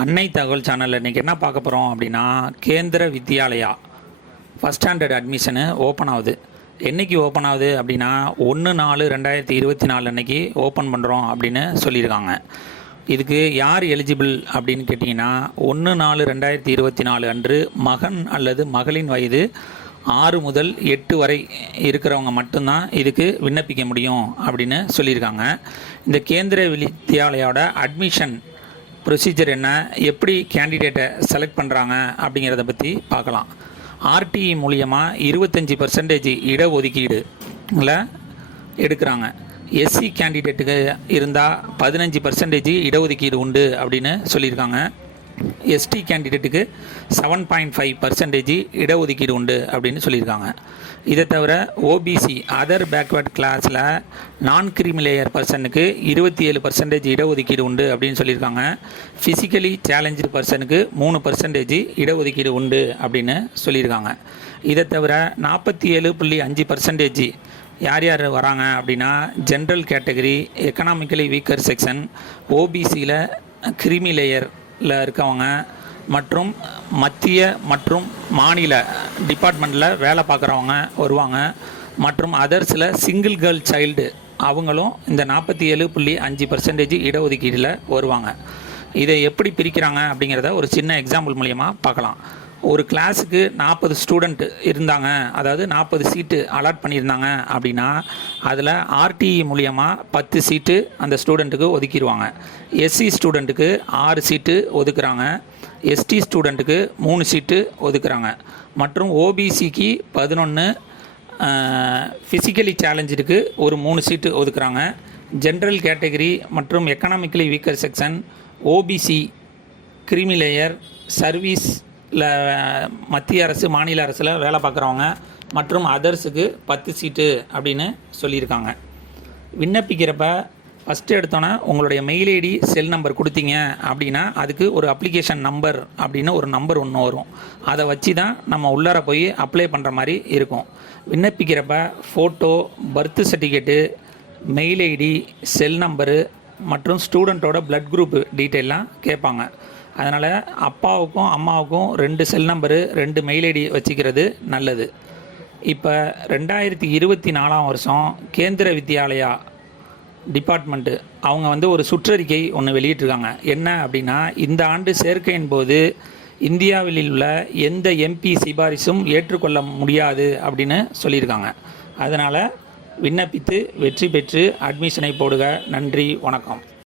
அன்னை தகவல் சேனலில் இன்றைக்கி என்ன பார்க்க போகிறோம் அப்படின்னா, கேந்திர Vidyalaya first standard admission open ஆகுது. என்றைக்கு ஓப்பன் ஆகுது அப்படின்னா 1/4/2024 அன்றைக்கி ஓப்பன் பண்ணுறோம் அப்படின்னு சொல்லியிருக்காங்க. இதுக்கு யார் எலிஜிபிள் அப்படின்னு கேட்டிங்கன்னா, 1/4/2024 அன்று மகன் அல்லது மகளின் வயது 6 முதல் 8 வரை இருக்கிறவங்க மட்டும்தான் இதுக்கு விண்ணப்பிக்க முடியும் அப்படின்னு சொல்லியிருக்காங்க. இந்த கேந்திர வித்யாலயோட அட்மிஷன் ப்ரொசீஜர் என்ன, எப்படி கேண்டிடேட்டை செலக்ட் பண்ணுறாங்க அப்படிங்கிறத பற்றி பார்க்கலாம். ஆர்டிஇ மூலியமாக 25% இடஒதுக்கீடுல எடுக்கிறாங்க. எஸ்சி கேண்டிடேட்டுக்கு இருந்தால் 15% இடஒதுக்கீடு உண்டு அப்படின்னு சொல்லியிருக்காங்க. எஸ்டி கேண்டிடேட்டுக்கு 7.5% இடஒதுக்கீடு உண்டு அப்படின்னு சொல்லியிருக்காங்க. இதை தவிர ஓபிசி அதர் பேக்வேர்ட் கிளாஸில் நான் கிரிமிலேயர் பர்சனுக்கு 27% இடஒதுக்கீடு உண்டு அப்படின்னு சொல்லியிருக்காங்க. ஃபிசிக்கலி சேலஞ்சு பர்சனுக்கு 3% இடஒதுக்கீடு உண்டு அப்படின்னு சொல்லியிருக்காங்க. இதை தவிர 47.5% யார் யார் வராங்க அப்படின்னா, general category, economically weaker section, ஓபிசியில் கிரிமிலேயர் இருக்கவங்க மற்றும் மத்திய மற்றும் மாநில டிபார்ட்மெண்ட்டில் வேலை பார்க்குறவங்க வருவாங்க. மற்றும் அதர்ஸில் சிங்கிள் கேர்ள் சைல்டு அவங்களும் இந்த 47.5% இடஒதுக்கீட்டில் வருவாங்க. இதை எப்படி பிரிக்கிறாங்க அப்படிங்கிறத ஒரு சின்ன எக்ஸாம்பிள் மூலியமாக பார்க்கலாம். ஒரு கிளாஸுக்கு 40 ஸ்டூடெண்ட் இருந்தாங்க, அதாவது 40 சீட்டு அலாட் பண்ணியிருந்தாங்க அப்படின்னா, அதில் ஆர்டிஇ மூலியமாக 10 சீட்டு அந்த ஸ்டூடெண்ட்டுக்கு ஒதுக்கிடுவாங்க. எஸ்சி ஸ்டூடெண்ட்டுக்கு 6 சீட்டு ஒதுக்குறாங்க. எஸ்டி ஸ்டூடெண்ட்டுக்கு 3 சீட்டு ஒதுக்குறாங்க. மற்றும் ஓபிசிக்கு 11, ஃபிசிக்கலி சேலஞ்சுக்கு ஒரு 3 சீட்டு ஒதுக்குறாங்க. ஜென்ரல் கேட்டகரி மற்றும் economically weaker section, OBC, creamy layer, service மத்திய அரசு மாநில அரசில் வேலை பார்க்குறவங்க மற்றும் அதர்ஸுக்கு 10 சீட்டு அப்படின்னு சொல்லியிருக்காங்க. விண்ணப்பிக்கிறப்ப ஃபஸ்ட்டு எடுத்தோன்னே உங்களுடைய மெயில் ஐடி, செல் நம்பர் கொடுத்தீங்க அப்படின்னா அதுக்கு ஒரு அப்ளிகேஷன் நம்பர் அப்படின்னு ஒரு நம்பர் ஒன்று வரும். அதை வச்சு தான் நம்ம உள்ளார போய் அப்ளை பண்ணுற மாதிரி இருக்கும். விண்ணப்பிக்கிறப்ப photo, birth certificate, mail ID, cell number மற்றும் ஸ்டூடெண்ட்டோட பிளட் குரூப்பு டீட்டெயிலாம் கேட்பாங்க. அதனால் அப்பாவுக்கும் அம்மாவுக்கும் 2 செல் நம்பரு, 2 மெயில் ஐடி வச்சுக்கிறது நல்லது. இப்போ 2024 வருஷம் கேந்திர வித்யாலயா டிபார்ட்மெண்ட்டு அவங்க ஒரு சுற்றறிக்கை ஒன்று வெளியிட்டிருக்காங்க. என்ன அப்படின்னா, இந்த ஆண்டு சேர்க்கையின் போது இந்தியாவில் உள்ள எந்த எம்பி சிபாரிசும் ஏற்றுக்கொள்ள முடியாது அப்படின்னு சொல்லியிருக்காங்க. அதனால் விண்ணப்பித்து வெற்றி பெற்று அட்மிஷனை போடுக. நன்றி, வணக்கம்.